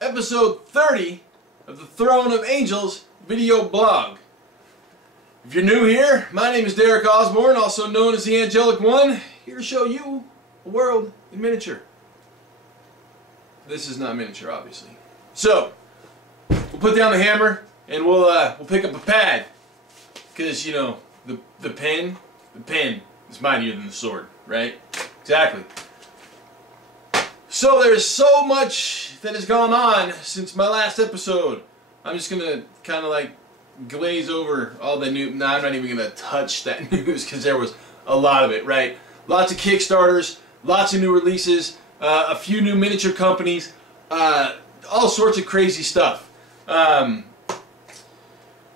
episode 30 of the Throne of Angels video blog. If you're new here, my name is Derek Osborne, also known as the Angelic One, here to show you a world in miniature. This is not miniature, obviously. So, we'll put down the hammer and we'll pick up a pad, because you know the pen is mightier than the sword, right? Exactly. So there's so much that has gone on since my last episode. I'm just gonna kind of like glaze over all the new. No, I'm not even gonna touch that news because there was a lot of it, right? Lots of Kickstarters, lots of new releases, a few new miniature companies, all sorts of crazy stuff.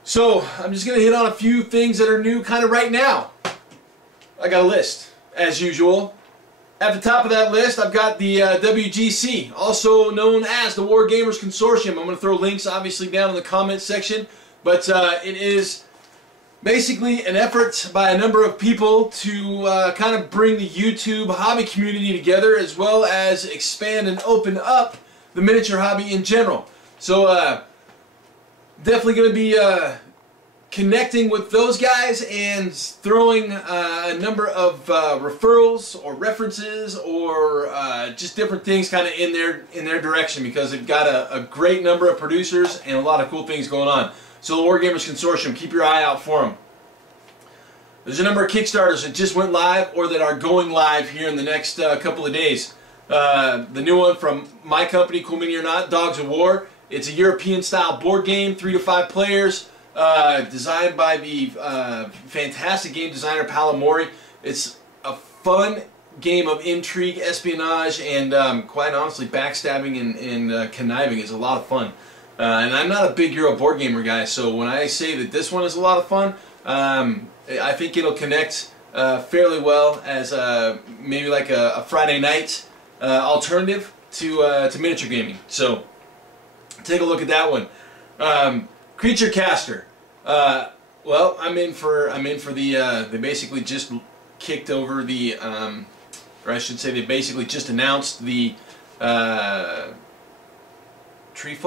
So I'm just gonna hit on a few things that are new kind of right now. I got a list, as usual. At the top of that list, I've got the WGC, also known as the War Gamers Consortium. I'm going to throw links, obviously, down in the comments section. But it is basically an effort by a number of people to kind of bring the YouTube hobby community together, as well as expand and open up the miniature hobby in general. So definitely going to be connecting with those guys and throwing a number of referrals or references or just different things kind of in their direction, because they've got a great number of producers and a lot of cool things going on. So the War Gamers Consortium, keep your eye out for them. There's a number of Kickstarters that just went live or that are going live here in the next couple of days. The new one from my company, Cool Mini or Not, Dogs of War. It's a European style board game, 3 to 5 players. Designed by the fantastic game designer Paolo Mori. It's a fun game of intrigue, espionage, and quite honestly, backstabbing and conniving is a lot of fun. And I'm not a big Euro board gamer guy, so when I say that this one is a lot of fun, I think it'll connect fairly well as maybe like a Friday night alternative to miniature gaming. So take a look at that one. Creature Caster. Well, I'm in for the. They basically just kicked over the, or I should say, they basically just announced the Tree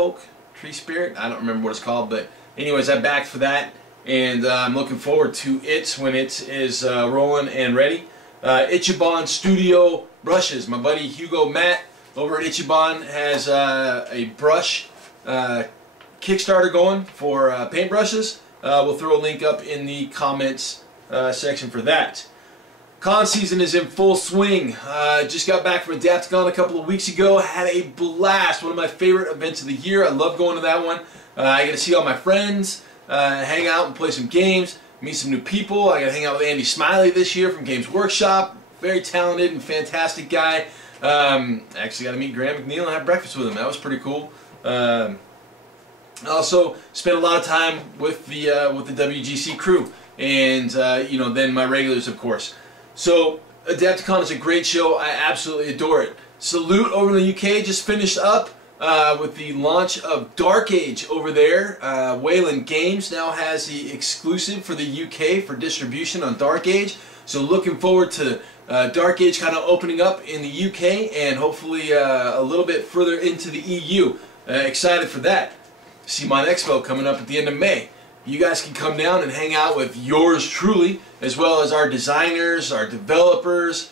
Spirit. I don't remember what it's called, but anyways, I backed for that, and I'm looking forward to it when it is rolling and ready. Ichiban Studio brushes. My buddy Hugo Matt over at Ichiban has a brush Kickstarter going for paintbrushes. We'll throw a link up in the comments section for that. Con season is in full swing. Just got back from Adapticon a couple of weeks ago. Had a blast. One of my favorite events of the year. I love going to that one. I get to see all my friends, hang out and play some games, meet some new people. I got to hang out with Andy Smiley this year from Games Workshop. Very talented and fantastic guy. Actually got to meet Graham McNeil and have breakfast with him. That was pretty cool. I also spent a lot of time with the WGC crew, and you know, then my regulars, of course. So Adapticon is a great show. I absolutely adore it. Salute over in the UK just finished up with the launch of Dark Age over there. Wayland Games now has the exclusive for the UK for distribution on Dark Age. So looking forward to Dark Age kind of opening up in the UK and hopefully a little bit further into the EU. Excited for that. CMON Expo coming up at the end of May. You guys can come down and hang out with yours truly, as well as our designers, our developers,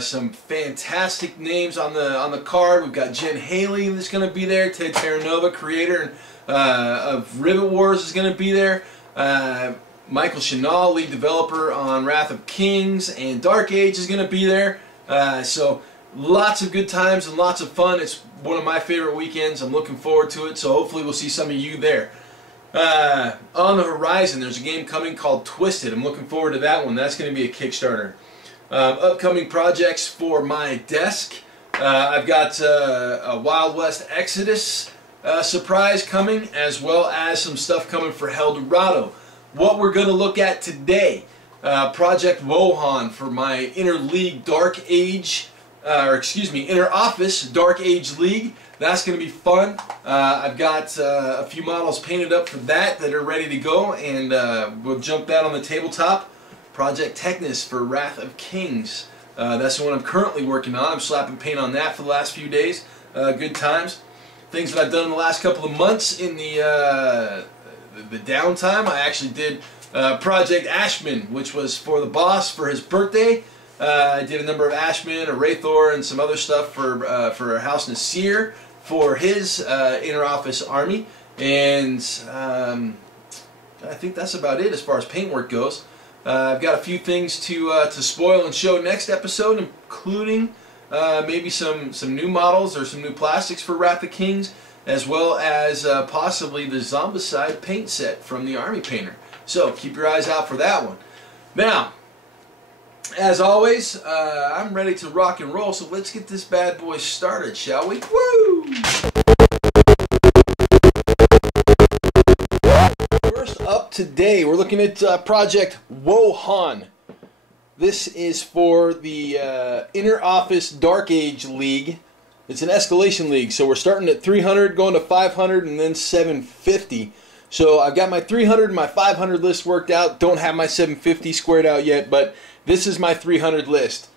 some fantastic names on the card. We've got Jen Haley that's going to be there. Ted Terranova, creator of Rivet Wars, is going to be there. Michael Chenal, lead developer on Wrath of Kings and Dark Age, is going to be there. So lots of good times and lots of fun. It's one of my favorite weekends. I'm looking forward to it, so hopefully we'll see some of you there. On the horizon, there's a game coming called Twisted. I'm looking forward to that one. That's going to be a Kickstarter. Upcoming projects for my desk. I've got a Wild West Exodus surprise coming, as well as some stuff coming for Eldorado. What we're going to look at today, Project Woohan for my Inter-League Dark Age, or excuse me, Inter-Office Dark Age League. That's going to be fun. I've got a few models painted up for that are ready to go, and we'll jump that on the tabletop. Project Technus for Wrath of Kings. That's the one I'm currently working on. I'm slapping paint on that for the last few days. Good times. things that I've done in the last couple of months in the downtime. I actually did Project Ashman, which was for the boss for his birthday. I did a number of Ashman, a Wraithor, and some other stuff for House Nasir for his inter-office army. And I think that's about it as far as paintwork goes. I've got a few things to spoil and show next episode, including maybe some new models or some new plastics for Wrath of Kings, as well as possibly the Zombicide paint set from the Army Painter. So keep your eyes out for that one. Now, as always, I'm ready to rock and roll, so let's get this bad boy started, shall we? Woo! First up today, we're looking at Project Woohan. This is for the Inter-Office Dark Age League. It's an escalation league, so we're starting at 300, going to 500, and then 750. So I've got my 300 and my 500 list worked out. Don't have my 750 squared out yet, but this is my 300 list.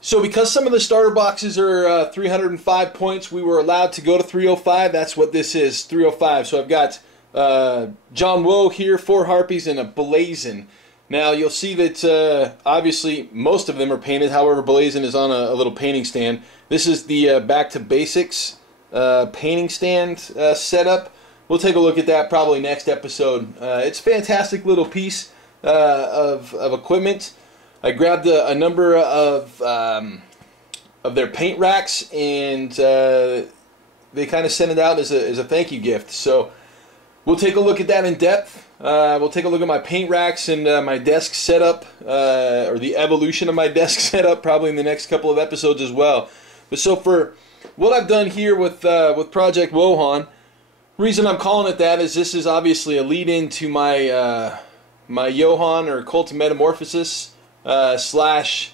So because some of the starter boxes are 305 points, we were allowed to go to 305. That's what this is, 305. So I've got John Woe here, 4 Harpies, and a Blazin. Now you'll see that obviously most of them are painted. However, Blazin is on a little painting stand. This is the Back to Basics painting stand setup. We'll take a look at that probably next episode. It's a fantastic little piece of equipment. I grabbed a number of their paint racks, and they kind of sent it out as a thank you gift. So we'll take a look at that in depth. We'll take a look at my paint racks and my desk setup, or the evolution of my desk setup, probably in the next couple of episodes as well. But so for what I've done here with Project Woohan, reason I'm calling it that is this is obviously a lead-in to my my Johann or Cult of Metamorphosis slash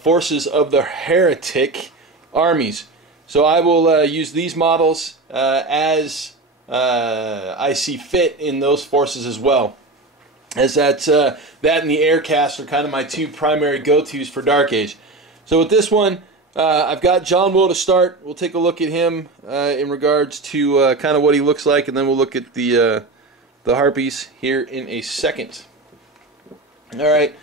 Forces of the Heretic armies. So I will use these models as I see fit in those forces as well. As that and the Aircast are kind of my two primary go-tos for Dark Age. So with this one, I've got John Woe to start. We'll take a look at him in regards to kind of what he looks like, and then we'll look at the Harpies here in a second. Alright,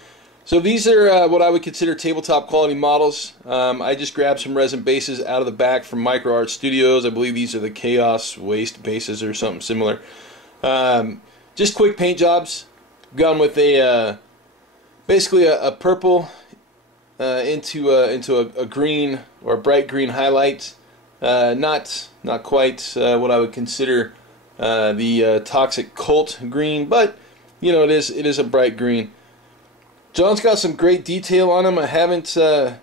so these are what I would consider tabletop quality models. I just grabbed some resin bases out of the back from Micro Art Studios. I believe these are the Chaos Waste bases or something similar. Just quick paint jobs. Gone with a basically a purple into a green or a bright green highlight. Not quite what I would consider the toxic cult green, but you know, it is a bright green. John's got some great detail on him. I haven't done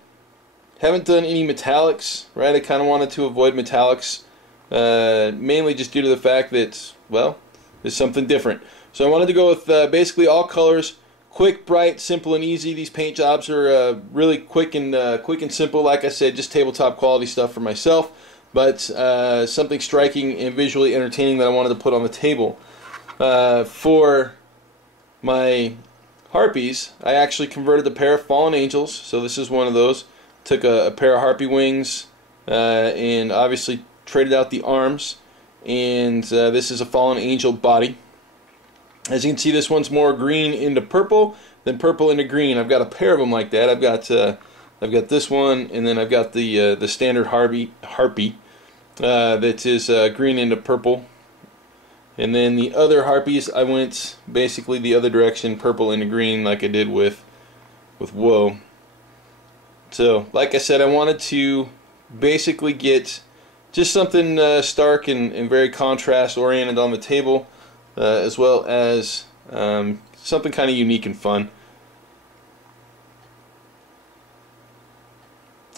any metallics, right? I kind of wanted to avoid metallics, mainly just due to the fact that, well, there's something different. So I wanted to go with basically all colors, quick, bright, simple, and easy. These paint jobs are really quick and simple. Like I said, just tabletop quality stuff for myself, but something striking and visually entertaining that I wanted to put on the table. For my Harpies, I actually converted a pair of Fallen Angels, so this is one of those. Took a pair of Harpy wings and obviously traded out the arms, and this is a Fallen Angel body. As you can see, this one's more green into purple than purple into green. I've got a pair of them like that. I've got this one, and then I've got the standard Harpy that is green into purple. And then the other Harpies, I went basically the other direction, purple into green, like I did with Woe. So, like I said, I wanted to basically get just something stark and very contrast oriented on the table, as well as something kind of unique and fun.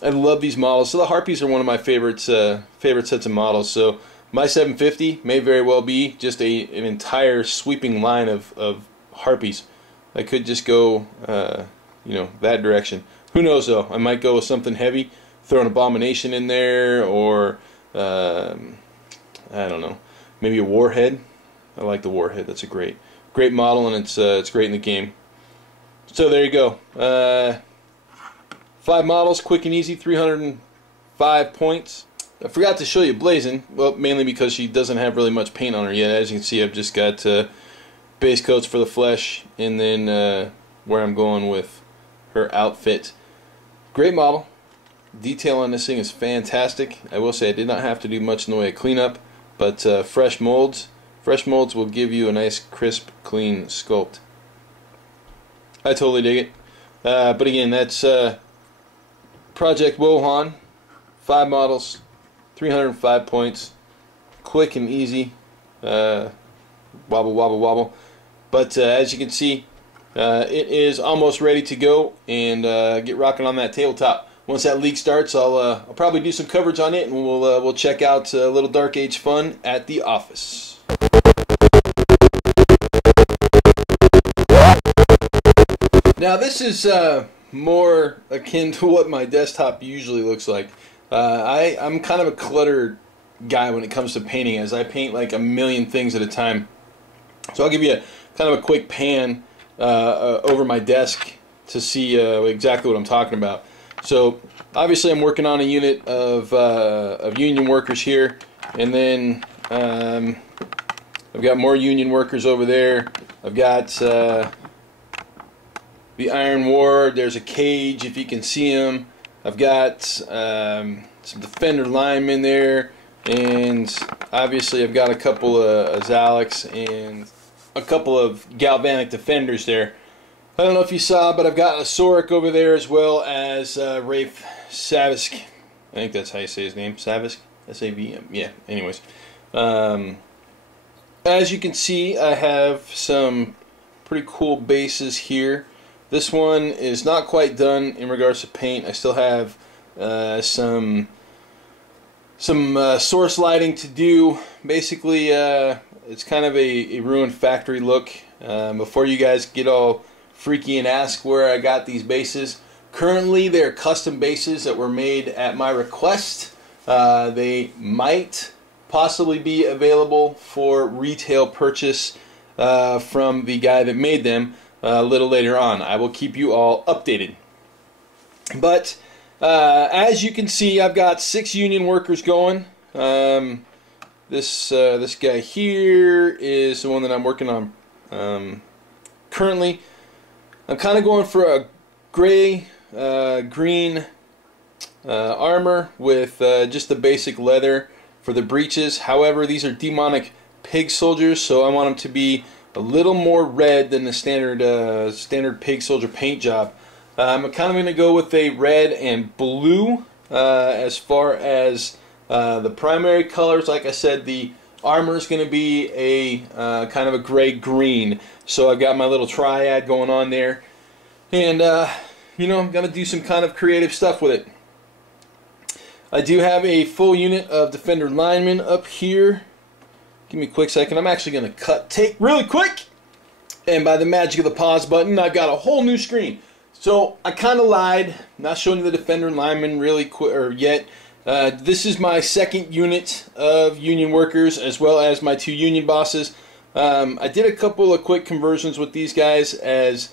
I love these models. So the Harpies are one of my favorite sets of models. So my 750 may very well be just an entire sweeping line of Harpies. I could just go, you know, that direction. Who knows though? I might go with something heavy, throw an Abomination in there, or I don't know, maybe a Warhead. I like the Warhead. That's a great model, and it's great in the game. So there you go. 5 models, quick and easy, 305 points. I forgot to show you blazing, well, mainly because she doesn't have really much paint on her yet. As you can see, I've just got base coats for the flesh, and then where I'm going with her outfit. Great model. Detail on this thing is fantastic. I will say I did not have to do much in the way of cleanup, but fresh molds will give you a nice, crisp, clean sculpt. I totally dig it. But again, that's Project Woohan. 5 models, 305 points, quick and easy. Wobble, wobble, wobble. But as you can see, it is almost ready to go and get rocking on that tabletop. Once that leak starts, I'll probably do some coverage on it, and we'll check out a little Dark Age fun at the office. Now this is more akin to what my desktop usually looks like. I'm kind of a cluttered guy when it comes to painting, as I paint like a million things at a time. So I'll give you kind of a quick pan over my desk to see exactly what I'm talking about. So obviously I'm working on a unit of union workers here, and then I've got more union workers over there. I've got the Iron Ward. There's a cage if you can see him. I've got some Defender linemen there, and obviously I've got a couple of Zaleks and a couple of galvanic defenders there. I don't know if you saw, but I've got a Soric over there, as well as Rafe Savisk. I think that's how you say his name, Savisk? S-A-V-M, yeah, anyways. As you can see, I have some pretty cool bases here. This one is not quite done in regards to paint. I still have some source lighting to do. Basically, it's kind of a ruined factory look. Before you guys get all freaky and ask where I got these bases, currently they're custom bases that were made at my request. They might possibly be available for retail purchase from the guy that made them a little later on. I will keep you all updated. But as you can see, I've got 6 union workers going. This guy here is the one that I'm working on currently. I'm kind of going for a gray, green armor with just the basic leather for the breeches. However, these are demonic pig soldiers, so I want them to be a little more red than the standard pig soldier paint job. I'm kind of going to go with a red and blue as far as the primary colors. Like I said, the armor is going to be a kind of a gray-green. So I've got my little triad going on there. And, you know, I'm going to do some kind of creative stuff with it. I do have a full unit of Defender linemen up here. Give me a quick second. I'm actually going to take really quick. And by the magic of the pause button, I've got a whole new screen. So I kind of lied. I'm not showing you the Defender linemen really yet. This is my second unit of union workers, as well as my 2 union bosses. I did a couple of quick conversions with these guys, as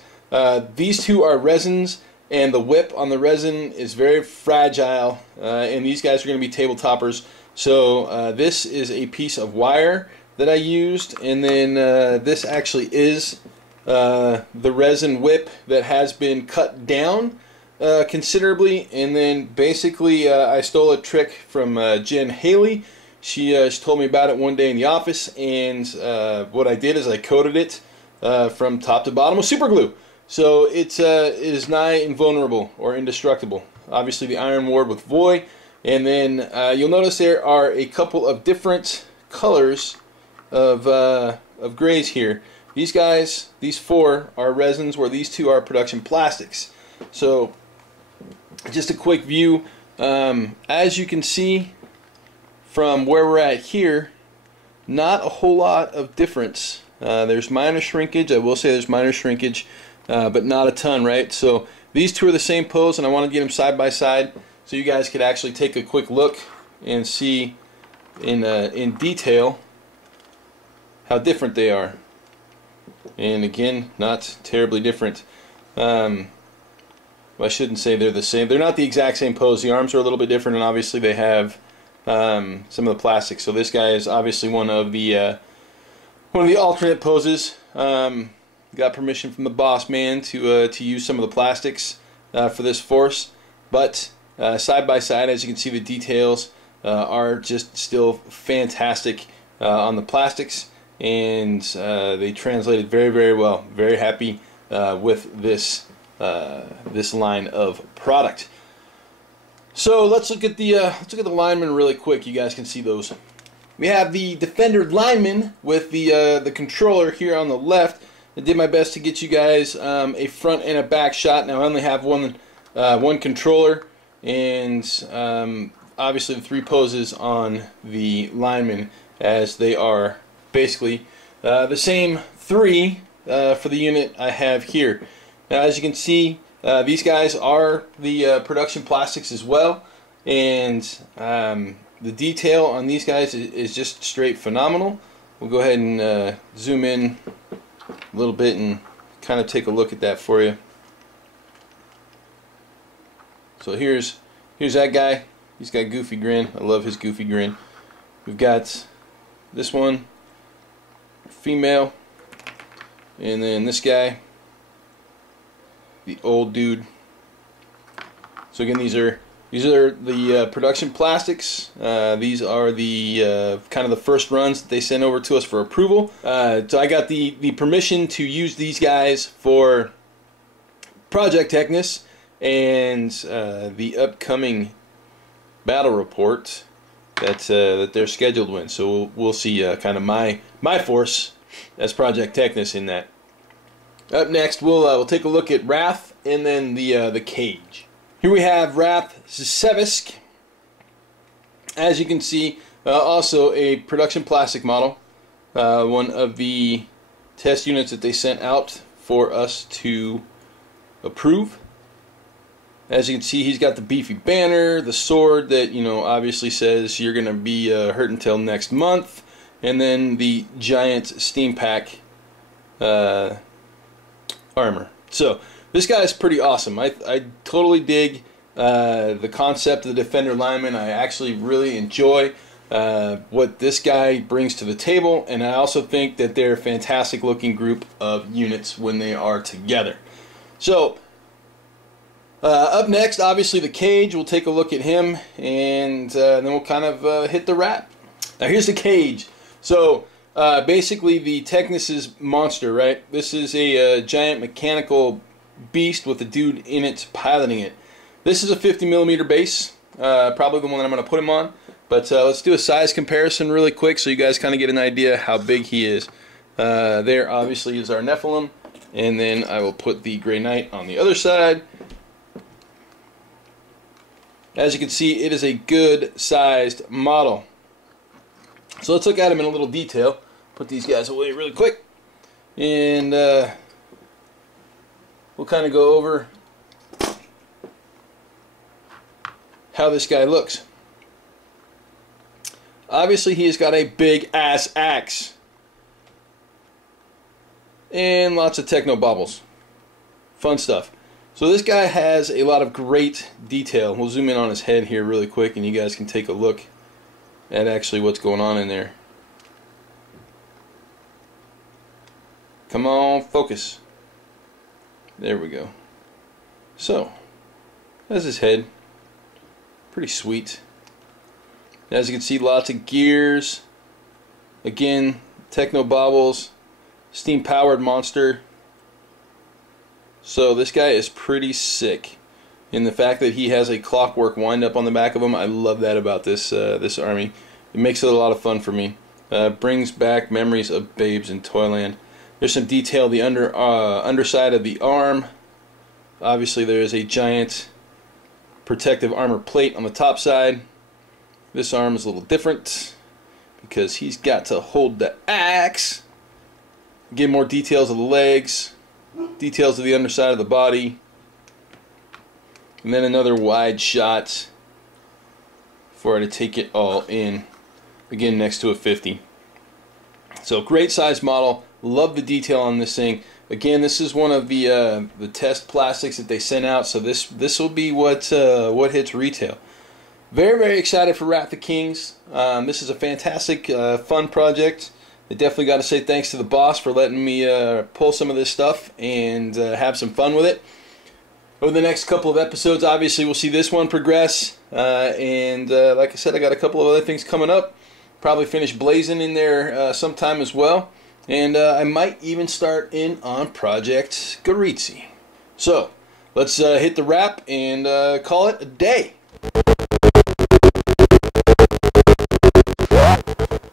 these 2 are resins, and the whip on the resin is very fragile, and these guys are going to be tabletoppers. So this is a piece of wire that I used, and then this actually is the resin whip that has been cut down considerably. And then basically I stole a trick from Jen Haley. She told me about it one day in the office, and what I did is I coated it from top to bottom with super glue. So it is nigh invulnerable or indestructible. Obviously the Iron Ward with Voy. And then you'll notice there are a couple of different colors of grays here. These guys, these 4 are resins, where these 2 are production plastics. So just a quick view. As you can see from where we're at here, not a whole lot of difference. There's minor shrinkage. I will say there's minor shrinkage, but not a ton, right? So these 2 are the same pose, and I want to get them side by side, so you guys could actually take a quick look and see in detail how different they are. And again, not terribly different. Well, I shouldn't say they're the same. They're not the exact same pose. The arms are a little bit different, and obviously they have some of the plastics. So this guy is obviously one of the alternate poses. Got permission from the boss man to use some of the plastics for this force, but side by side, as you can see, the details are just still fantastic on the plastics, and they translated very, very well. Very happy with this this line of product. So let's look at the Lineman really quick. You guys can see those. We have the Defender Lineman with the controller here on the left. I did my best to get you guys a front and a back shot. Now I only have one controller, and obviously the 3 poses on the Lineman, as they are basically the same 3 for the unit I have here. Now, as you can see, these guys are the production plastics as well, and the detail on these guys is just straight phenomenal. We'll go ahead and zoom in a little bit and kind of take a look at that for you. So here's that guy. He's got a goofy grin. I love his goofy grin. We've got this one, female, and then this guy, the old dude. So again, these are the production plastics. These are the kind of the first runs that they sent over to us for approval. So I got the permission to use these guys for Project Technus and the upcoming battle report that they're scheduled with. So we'll see kind of my force as Project Technus in that. Up next, we'll take a look at Wrath and then the cage. Here we have Wrath Sevisk. As you can see, also a production plastic model. One of the test units that they sent out for us to approve. As you can see, he's got the beefy banner, the sword that, you know, obviously says you're going to be hurt until next month, and then the giant steam pack armor. So this guy is pretty awesome. I totally dig the concept of the Defender Lineman. I actually really enjoy what this guy brings to the table, and I also think that they're a fantastic looking group of units when they are together. So up next, obviously the cage. We'll take a look at him, and then we'll kind of hit the wrap. Now here's the cage. So basically the Technus's monster, right? This is a giant mechanical beast with a dude in it piloting it. This is a 50mm base, probably the one that I'm going to put him on. But let's do a size comparison really quick so you guys kind of get an idea how big he is. There obviously is our Nephilim, and then I will put the Grey Knight on the other side. As you can see, it is a good sized model. So let's look at him in a little detail. Put these guys away really quick, and we'll kind of go over how this guy looks. Obviously, he's got a big ass axe and lots of techno baubles. Fun stuff. So this guy has a lot of great detail. We'll zoom in on his head here really quick, and you guys can take a look at actually what's going on in there. Come on, focus. There we go. So, that's his head. Pretty sweet. As you can see, lots of gears. Again, techno baubles, steam powered monster. So this guy is pretty sick. In the fact that he has a clockwork wind up on the back of him, I love that about this this army. It makes it a lot of fun for me. Brings back memories of Babes in Toyland. There's some detail the underside of the arm. Obviously there is a giant protective armor plate on the top side. This arm is a little different because he's got to hold the axe. Get more details of the legs, details of the underside of the body, and then another wide shot for it to take it all in. Again, next to a 50. So great size model. Love the detail on this thing. Again, this is one of the test plastics that they sent out. So this will be what hits retail. Very, very excited for Wrath of Kings. This is a fantastic, fun project. I definitely got to say thanks to the boss for letting me pull some of this stuff and have some fun with it. Over the next couple of episodes, obviously, we'll see this one progress. And like I said, I got a couple of other things coming up. Probably finish Blazing in there sometime as well. And I might even start in on Project Garizzi. So, let's hit the wrap and call it a day.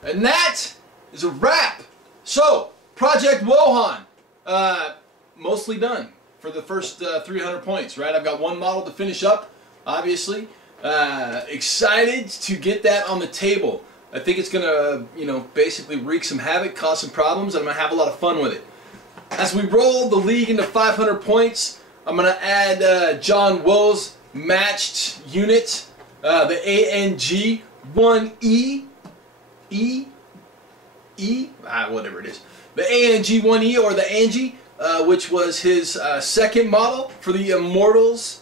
And that is a wrap. So, Project Woohan, mostly done for the first 300 points, right? I've got one model to finish up, obviously. Excited to get that on the table. I think it's going to, basically wreak some havoc, cause some problems, and I'm going to have a lot of fun with it. As we roll the league into 500 points, I'm going to add John Woe's matched unit, the ANG 1E. Whatever it is. The ANG 1E or the Angie, which was his second model for the Immortals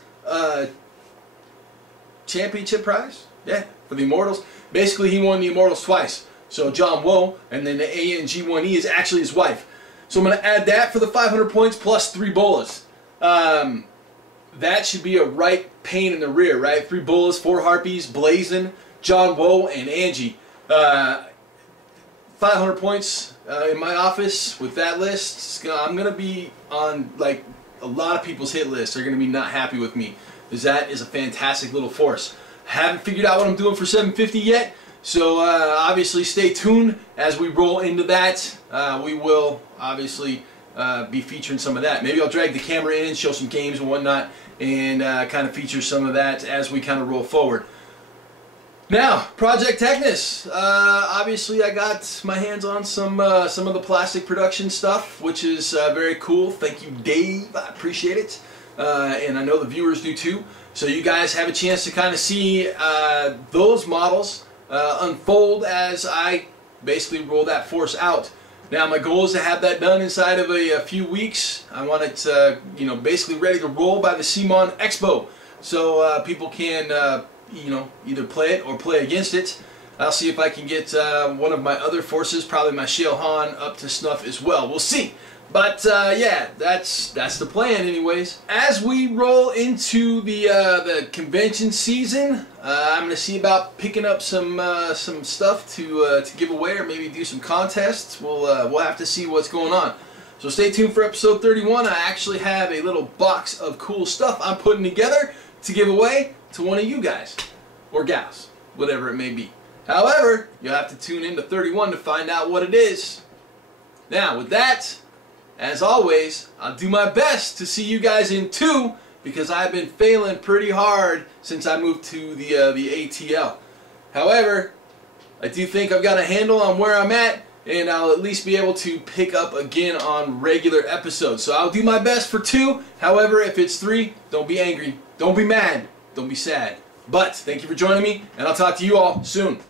championship prize. Yeah, for the Immortals. Basically, he won the Immortals twice. So John Woe, and then the ANG 1E is actually his wife. So I'm going to add that for the 500 points plus 3 bolas. That should be a right pain in the rear, right? 3 bolas, 4 harpies, Blazing, John Woe, and Angie. 500 points in my office with that list. I'm going to be on like a lot of people's hit lists. They're going to be not happy with me because that is a fantastic little force. Haven't figured out what I'm doing for 750 yet, so obviously stay tuned as we roll into that. We will obviously be featuring some of that. Maybe I'll drag the camera in, show some games and whatnot, and kind of feature some of that as we kind of roll forward. Now, Project Technus. Obviously, I got my hands on some of the plastic production stuff, which is very cool. Thank you, Dave. I appreciate it, and I know the viewers do too. So you guys have a chance to kind of see those models unfold as I basically roll that force out. Now, my goal is to have that done inside of a few weeks. I want it, basically ready to roll by the CMON Expo, so people can. Either play it or play against it. I'll see if I can get one of my other forces, probably my Shale Han, up to snuff as well. We'll see. But yeah, that's the plan anyways. As we roll into the convention season, I'm going to see about picking up some stuff to give away, or maybe do some contests. We'll have to see what's going on. So stay tuned for episode 31. I actually have a little box of cool stuff I'm putting together to give away to one of you guys, or gals, whatever it may be. However, you'll have to tune in to 31 to find out what it is. Now, with that, as always, I'll do my best to see you guys in 2, because I've been failing pretty hard since I moved to the ATL. However, I do think I've got a handle on where I'm at, and I'll at least be able to pick up again on regular episodes. So I'll do my best for 2. However, if it's 3, don't be angry. Don't be mad. Don't be sad. But thank you for joining me, and I'll talk to you all soon.